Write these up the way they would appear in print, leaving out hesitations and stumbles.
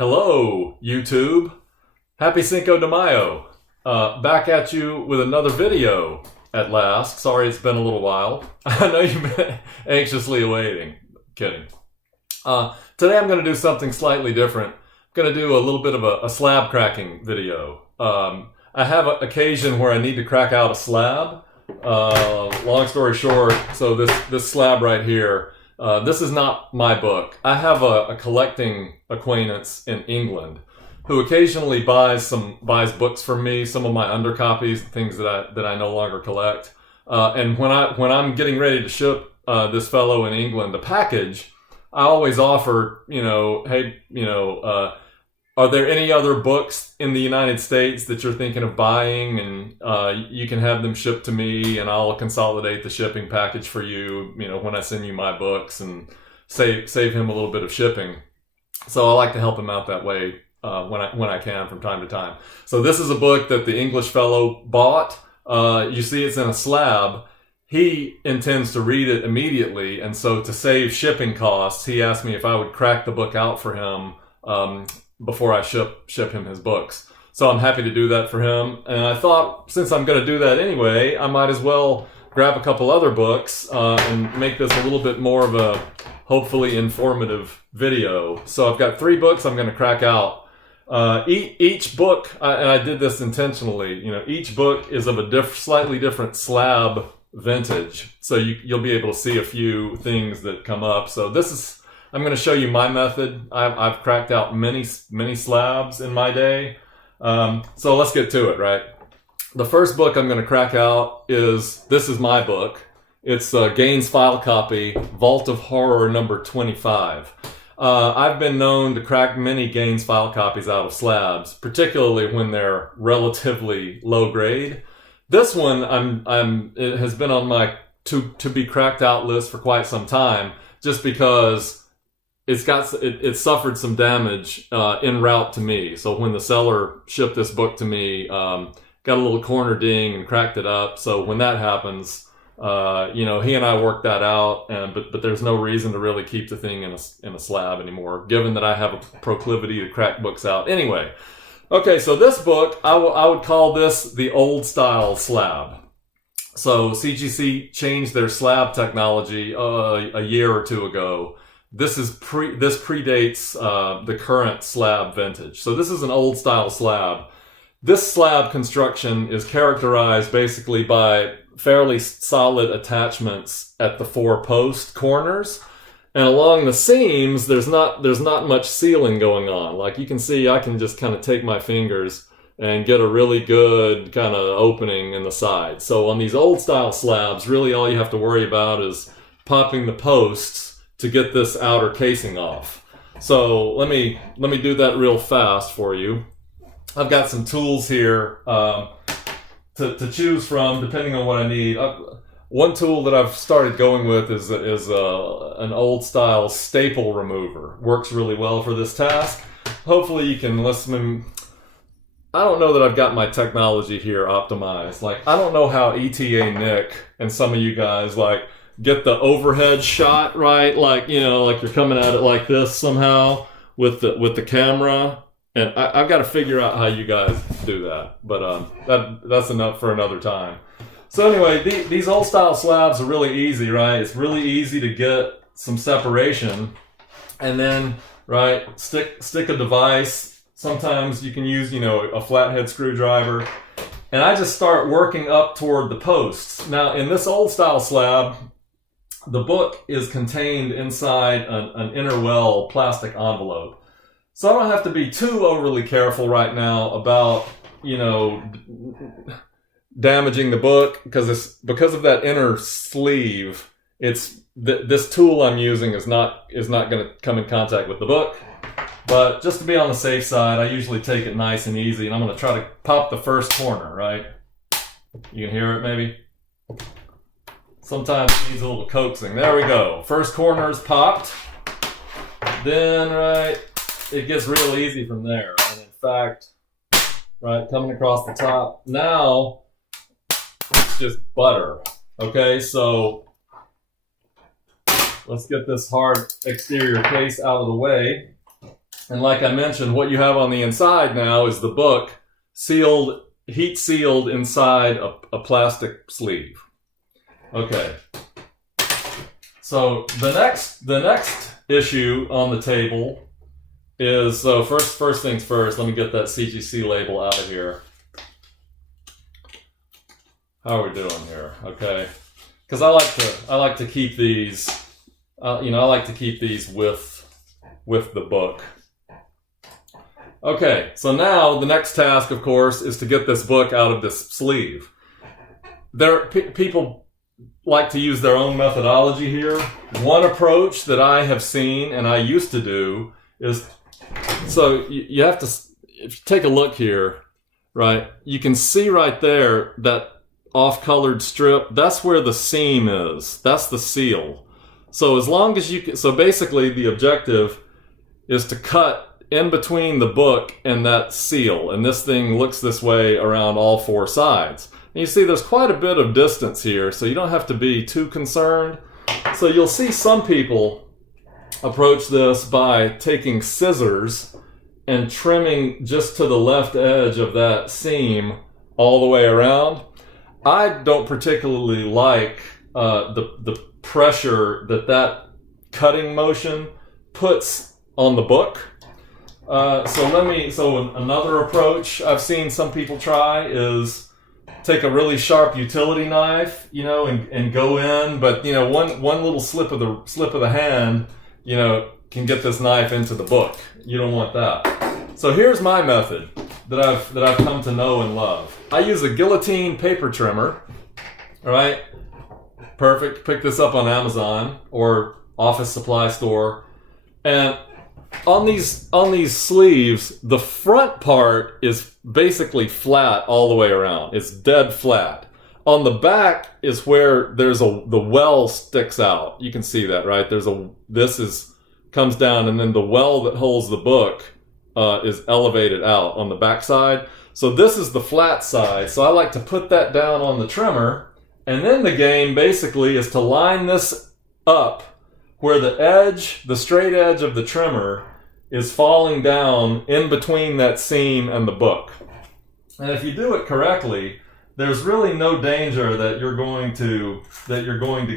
Hello, YouTube. Happy Cinco de Mayo. Back at you with another video at last. Sorry it's been a little while. I know you've been anxiously awaiting. Kidding. Today I'm going to do something slightly different. I'm going to do a little bit of a slab cracking video. I have an occasion where I need to crack out a slab. Long story short, so this slab right here, this is not my book. I have a collecting acquaintance in England who occasionally buys books from me, some of my undercopies, things that I no longer collect. And when I'm getting ready to ship this fellow in England a package, I always offer, hey, are there any other books in the United States that you're thinking of buying, and you can have them shipped to me, and I'll consolidate the shipping package for you, when I send you my books, and save him a little bit of shipping. So I like to help him out that way when I can from time to time. So this is a book that the English fellow bought. You see it's in a slab. He intends to read it immediately, and so to save shipping costs, he asked me if I would crack the book out for him before I ship him his books. So I'm happy to do that for him. And I thought, since I'm going to do that anyway, I might as well grab a couple other books and make this a little bit more of a hopefully informative video. So I've got 3 books I'm going to crack out. Each book, and I did this intentionally, each book is of a slightly different slab vintage. So you'll be able to see a few things that come up. So I'm going to show you my method. I've cracked out many slabs in my day. So let's get to it, right? The first book I'm going to crack out this is my book. It's Gaines file copy, Vault of Horror number 25. I've been known to crack many Gaines file copies out of slabs, particularly when they're relatively low grade. This one it has been on my to be cracked out list for quite some time, just because it suffered some damage en route to me. So when the seller shipped this book to me, got a little corner ding and cracked it up. So when that happens, he and I worked that out, but there's no reason to really keep the thing in a slab anymore, given that I have a proclivity to crack books out. Anyway, okay, so this book, I would call this the old style slab. So CGC changed their slab technology a year or two ago. This predates the current slab vintage. So this is an old style slab. This slab construction is characterized basically by fairly solid attachments at the 4 post corners, and along the seams there's not much sealing going on. Like you can see, I can just kind of take my fingers and get a really good kind of opening in the side. So on these old style slabs, really all you have to worry about is popping the posts to get this outer casing off. So let me do that real fast for you. I've got some tools here to choose from depending on what I need. One tool that I've started going with is an old style staple remover. Works really well for this task. Hopefully you can listen. I don't know that I've got my technology here optimized. Like, I don't know how ETA Nick and some of you guys get the overhead shot right, like you're coming at it like this somehow with the camera, and I've got to figure out how you guys do that, but that's enough for another time. So anyway, these old style slabs are really easy, right? It's really easy to get some separation, and then stick a device. Sometimes you can use a flathead screwdriver, and I just start working up toward the posts. Now in this old style slab, the book is contained inside an inner well plastic envelope. So I don't have to be too overly careful right now about, damaging the book, because of that inner sleeve. This tool I'm using is not going to come in contact with the book. But just to be on the safe side, I usually take it nice and easy, and I'm going to try to pop the first corner, right? You can hear it maybe? Sometimes it needs a little coaxing. There we go. First corner is popped. Then, it gets real easy from there. And in fact, coming across the top, now it's just butter. Okay, so let's get this hard exterior case out of the way. And like I mentioned, what you have on the inside now is the book sealed, heat sealed inside a plastic sleeve. Okay. So the next issue on the table is, so first things first, let me get that CGC label out of here. How are we doing here? Okay. Because I like to keep these, I like to keep these with the book. Okay, so now the next task, of course, is to get this book out of this sleeve. People like to use their own methodology here. One approach that I have seen and I used to do is, so you have to, if you take a look here, right, you can see right there that off-colored strip, that's where the seam is. That's the seal. So as long as you can, so basically the objective is to cut in between the book and that seal, and this thing looks this way around all four sides. And you see there's quite a bit of distance here, so you don't have to be too concerned. So you'll see some people approach this by taking scissors and trimming just to the left edge of that seam all the way around. I don't particularly like the pressure that cutting motion puts on the book. So another approach I've seen some people try is take a really sharp utility knife, and go in, but one little slip of the hand, can get this knife into the book. You don't want that. So here's my method that I've come to know and love. I use a guillotine paper trimmer. All right, perfect. Pick this up on Amazon or office supply store, and on these sleeves, the front part is basically flat all the way around. It's dead flat. On the back is where the well sticks out. You can see that, right? Comes down, and then the well that holds the book is elevated out on the back side. So this is the flat side. So I like to put that down on the trimmer, and then the game basically is to line this up where the straight edge of the trimmer is falling down in between that seam and the book. And if you do it correctly, there's really no danger that you're going to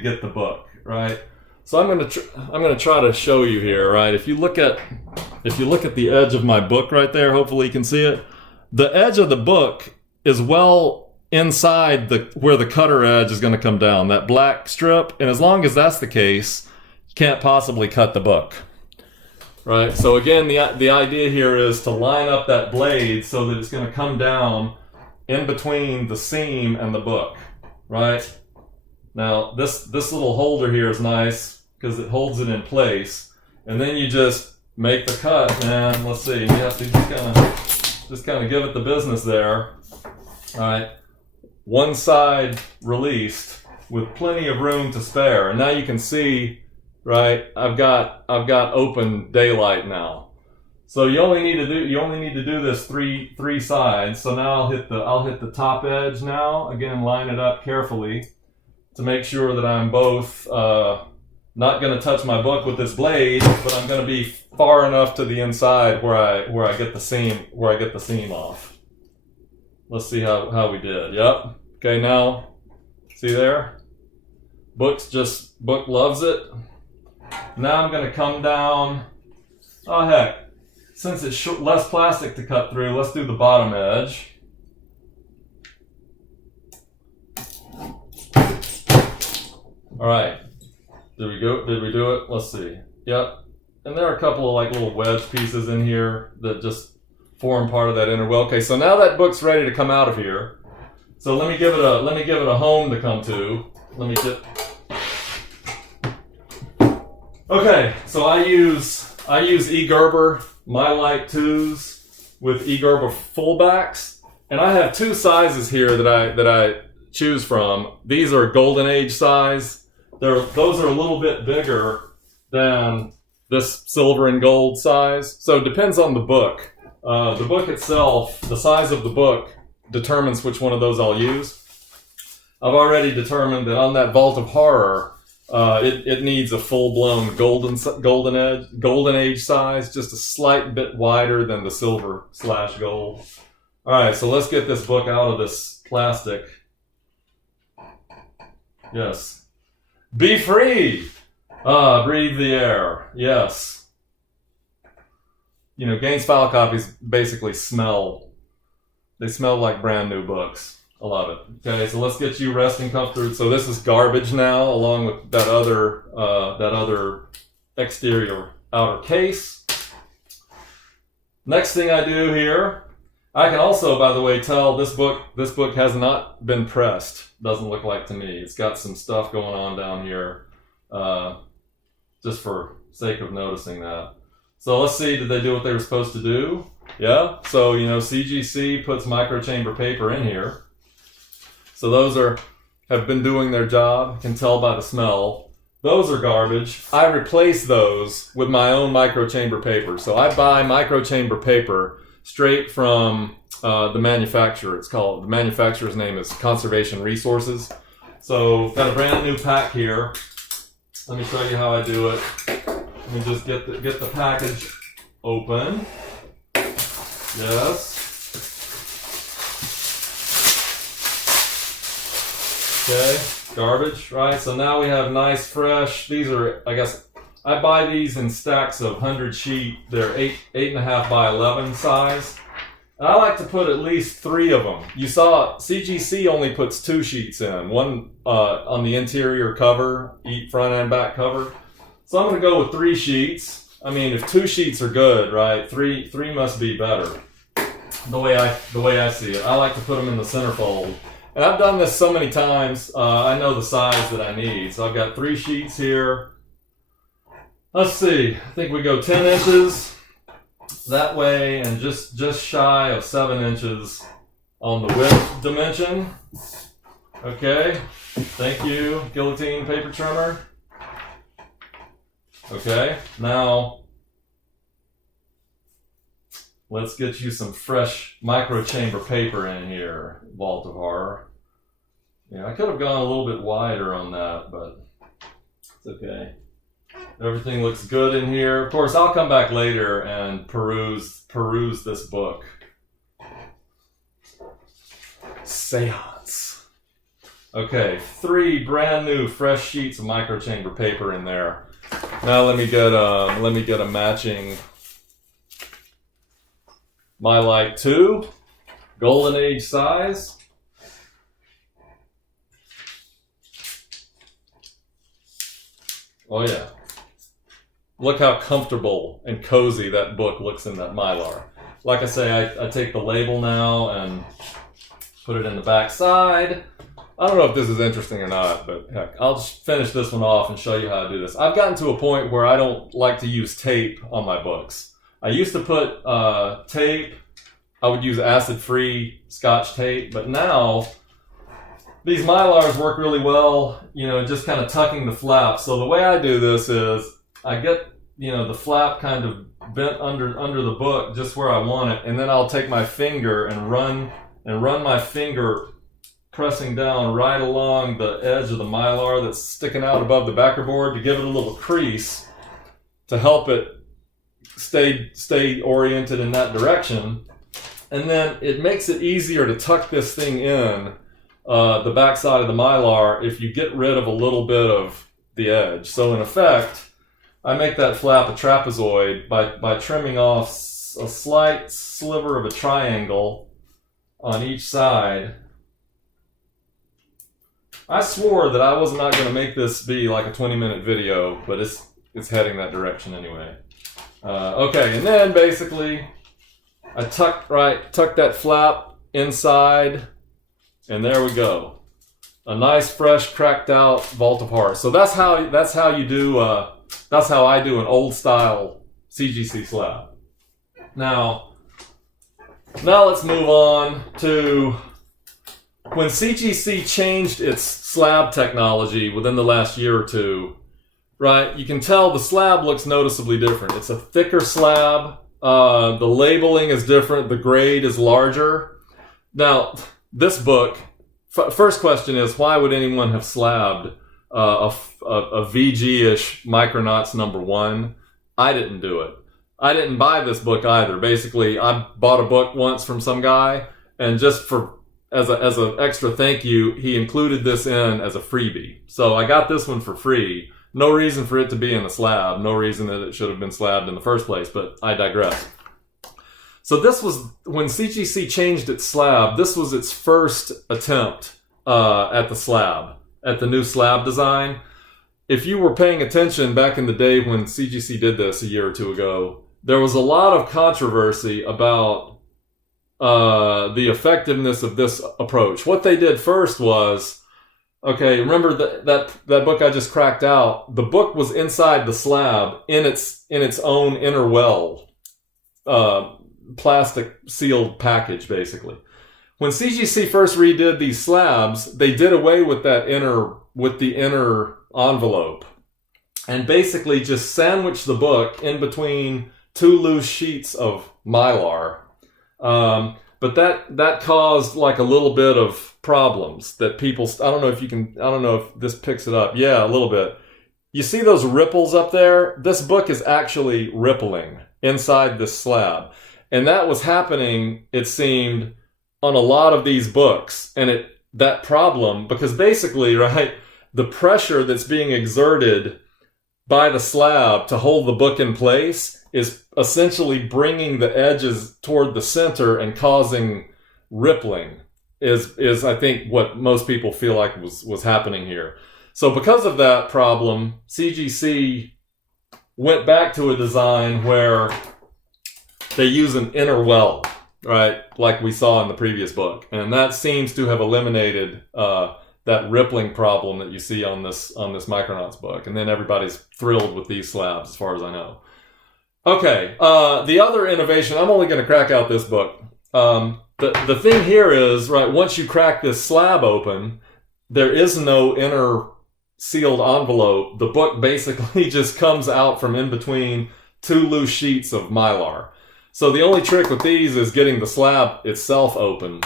get the book, right? So I'm going to try to show you here, right? If you look at the edge of my book right there, hopefully you can see it. The edge of the book is well inside where the cutter edge is going to come down, that black strip, and as long as that's the case, can't possibly cut the book, right? So again, the idea here is to line up that blade so that it's going to come down in between the seam and the book, right? Now this little holder here is nice because it holds it in place, and then you just make the cut, and let's see, you have to just kind of give it the business there. All right, one side released with plenty of room to spare, and now you can see. Right, I've got open daylight now. So you only need to do this three sides. So now I'll hit the top edge now. Again, line it up carefully to make sure that I'm both not going to touch my book with this blade, but I'm going to be far enough to the inside where I get the seam off. Let's see how we did. Yep. Okay, now see there? Book loves it. Now I'm going to come down, oh heck, since it's less plastic to cut through, let's do the bottom edge. Alright, did we do it? Let's see. Yep, and there are a couple of like little wedge pieces in here that just form part of that inner well. Okay, so now that book's ready to come out of here. So let me give it a home to come to. Okay, so I use E. Gerber My Light 2s with E. Gerber fullbacks, and I have two sizes here that I choose from. These are Golden Age size. Those are a little bit bigger than this silver and gold size. So it depends on the book. The book itself, the size of the book determines which one of those I'll use. I've already determined that on that Vault of Horror, It needs a full-blown golden age size, just a slight bit wider than the silver/gold. All right, so let's get this book out of this plastic. Yes. Be free. Breathe the air. Yes. You know, Gaines file copies basically smell. They smell like brand new books. I love it. Okay, so let's get you resting comfortable. So this is garbage now, along with that other exterior outer case. Next thing I do here, I can also, by the way, tell this book has not been pressed. Doesn't look like to me. It's got some stuff going on down here, just for sake of noticing that. So let's see, did they do what they were supposed to do? Yeah, so you know, CGC puts microchamber paper in here. So those have been doing their job, can tell by the smell. Those are garbage. I replace those with my own microchamber paper. So I buy microchamber paper straight from the manufacturer. The manufacturer's name is Conservation Resources. So got a brand new pack here. Let me show you how I do it. Let me just get the package open. Yes. Okay, garbage, right? So now we have nice, fresh. These are, I guess, I buy these in stacks of 100 sheet. They're 8.5 by 11 size. And I like to put at least 3 of them. You saw CGC only puts 2 sheets in, one on the interior cover, front and back cover. So I'm going to go with 3 sheets. I mean, if 2 sheets are good, right? Three must be better. The way I see it, I like to put them in the centerfold. And I've done this so many times, I know the size that I need. So I've got 3 sheets here. Let's see, I think we go 10 inches that way and just shy of 7 inches on the width dimension. Okay, thank you, guillotine paper trimmer. Okay, now let's get you some fresh microchamber paper in here, Vault of Horror. Yeah, I could have gone a little bit wider on that, but it's okay. Everything looks good in here. Of course, I'll come back later and peruse this book. Seance. Okay, 3 brand new fresh sheets of microchamber paper in there. Now let me get a matching My Light 2, Golden Age size. Oh yeah. Look how comfortable and cozy that book looks in that Mylar. Like I say, I take the label now and put it in the back side. I don't know if this is interesting or not, but heck, I'll just finish this one off and show you how to do this. I've gotten to a point where I don't like to use tape on my books. I used to put tape. I would use acid-free Scotch tape, but now these Mylars work really well, you know, just kind of tucking the flap. So the way I do this is I get, you know, the flap kind of bent under the book just where I want it, and then I'll take my finger and run my finger pressing down right along the edge of the Mylar that's sticking out above the backer board to give it a little crease to help it stay oriented in that direction. And then it makes it easier to tuck this thing in the back side of the Mylar if you get rid of a little bit of the edge. So in effect, I make that flap a trapezoid by trimming off a slight sliver of a triangle on each side. I swore that I was not going to make this be like a 20-minute video, but it's heading that direction anyway. Okay, and then basically I tuck that flap inside, and there we go. A nice, fresh, cracked out Vault of Horror. So that's how you do. That's how I do an old style CGC slab. Now let's move on to when CGC changed its slab technology within the last year or two. Right, you can tell the slab looks noticeably different. It's a thicker slab. The labeling is different. The grade is larger. Now, this book, first question is, why would anyone have slabbed a VG-ish Micronauts #1. I didn't do it. I didn't buy this book either. Basically, I bought a book once from some guy, and just for as an extra thank you, he included this in as a freebie. So I got this one for free. No reason for it to be in the slab. No reason that it should have been slabbed in the first place, but I digress. So this was, when CGC changed its slab, this was its first attempt at the slab, at the new slab design. If you were paying attention back in the day when CGC did this a year or two ago, there was a lot of controversy about the effectiveness of this approach. What they did first was, okay, remember that book I just cracked out? The book was inside the slab in its own inner well, plastic sealed package, basically. When CGC first redid these slabs, they did away with the inner envelope and basically just sandwiched the book in between two loose sheets of Mylar. But that caused like a little bit of problems that people, I don't know if this picks it up. Yeah, a little bit. You see those ripples up there? This book is actually rippling inside this slab. And that was happening, it seemed, on a lot of these books. And that problem, because basically, right, the pressure that's being exerted by the slab to hold the book in place is essentially bringing the edges toward the center and causing rippling is I think what most people feel like was happening here. So because of that problem, CGC went back to a design where they use an inner well, right, like we saw in the previous book. And that seems to have eliminated that rippling problem that you see on this Micronauts book. And then everybody's thrilled with these slabs, as far as I know. Okay, the other innovation, I'm only going to crack out this book. The thing here is, right, once you crack this slab open, there is no inner sealed envelope. The book basically just comes out from in between two loose sheets of Mylar. So the only trick with these is getting the slab itself open.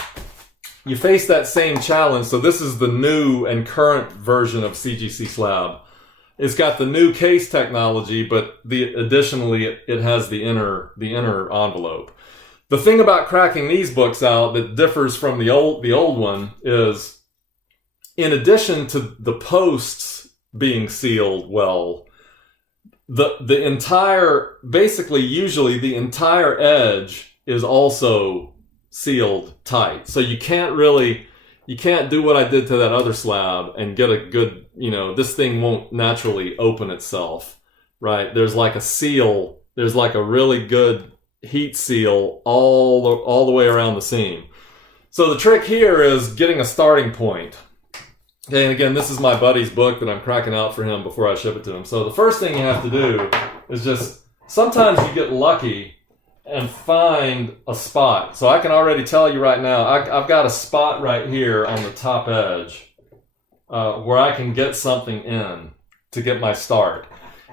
You face that same challenge. So this is the new and current version of CGC Slab. It's got the new case technology, but additionally it has the inner envelope. The thing about cracking these books out that differs from the old one is, in addition to the posts being sealed well, the entire, basically usually the entire edge is also sealed tight. So you can't do what I did to that other slab and get a good, this thing won't naturally open itself, right? There's like a seal, there's like a really good heat seal all the way around the seam. So the trick here is getting a starting point. Okay, and again, this is my buddy's book that I'm cracking out for him before I ship it to him. So the first thing you have to do is just, sometimes you get lucky and find a spot. So I can already tell you right now, I've got a spot right here on the top edge where I can get something in to get my start.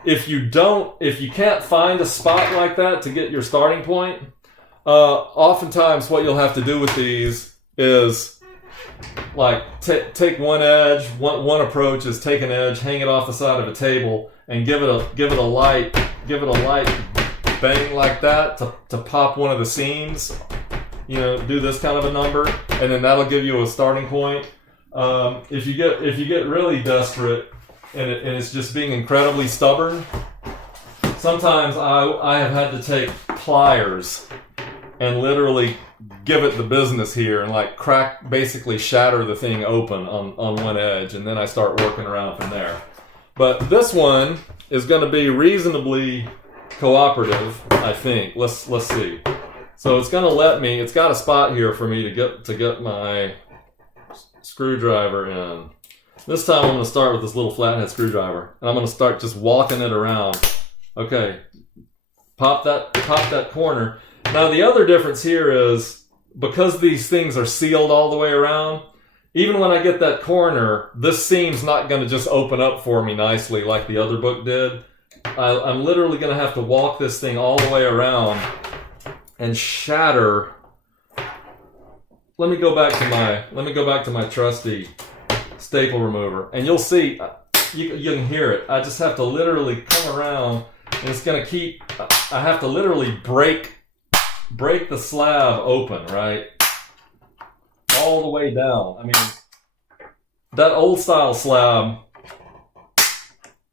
If you can't find a spot like that to get your starting point, oftentimes what you'll have to do with these is like take one edge. One approach is take an edge, hang it off the side of a table, and give it a light bang like that to pop one of the seams. Do this kind of a number, and then that'll give you a starting point. If you get really desperate and it's just being incredibly stubborn, sometimes I have had to take pliers and literally give it the business here and like basically shatter the thing open on one edge, and then I start working around from there. But this one is going to be reasonably cooperative, I think. Let's see. So it's going to let me, it's got a spot here for me to get my screwdriver in. This time I'm going to start with this little flathead screwdriver, and I'm going to start just walking it around. Okay, pop that corner. Now the other difference here is, because these things are sealed all the way around, even when I get that corner, this seam's not going to just open up for me nicely like the other book did. I'm literally going to have to walk this thing all the way around and shatter. Let me go back to my trusty staple remover, and you'll see you can hear it. I just have to literally come around, and it's gonna keep. I have to literally break the slab open, right, all the way down. I mean, that old style slab,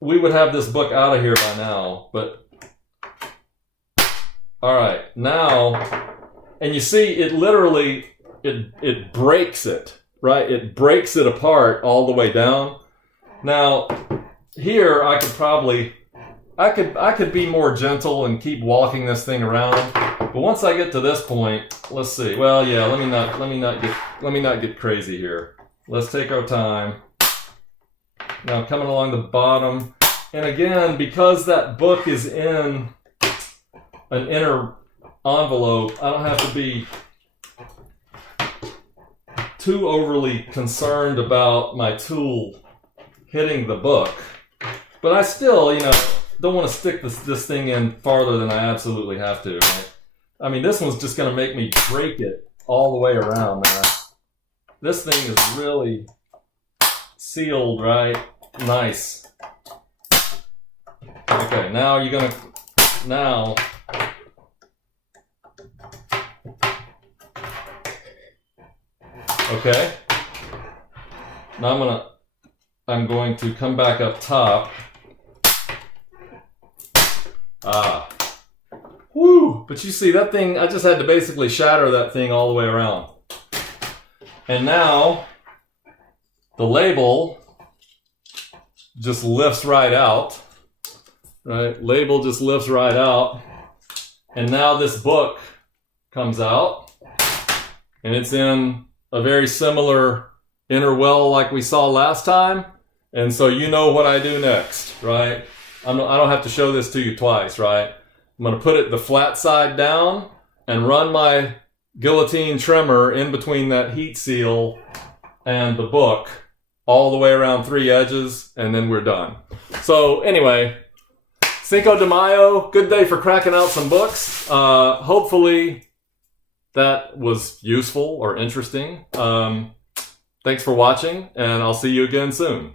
we would have this book out of here by now. But all right, now, and you see, it literally it breaks it, right? It breaks it apart all the way down. Now, here I could probably, I could be more gentle and keep walking this thing around. But once I get to this point, let's see. Well, yeah, let me not get crazy here. Let's take our time. Now coming along the bottom, and again, because that book is in an inner envelope, I don't have to be too overly concerned about my tool hitting the book. But I still, don't want to stick this thing in farther than I absolutely have to, right? I mean, this one's just going to make me break it all the way around, man. This thing is really sealed, right? Nice. Okay, now you're going to, now, okay. Now I'm going to come back up top. Woo! But you see, that thing, I just had to basically shatter that thing all the way around. And now, the label just lifts right out. Right? Label just lifts right out. And now this book comes out. And it's in a very similar inner well like we saw last time. And so you know what I do next, right? I don't have to show this to you twice, right? I'm going to put it the flat side down and run my guillotine trimmer in between that heat seal and the book all the way around 3 edges, and then we're done. So anyway, Cinco de Mayo, good day for cracking out some books. Hopefully that was useful or interesting. Thanks for watching, and I'll see you again soon.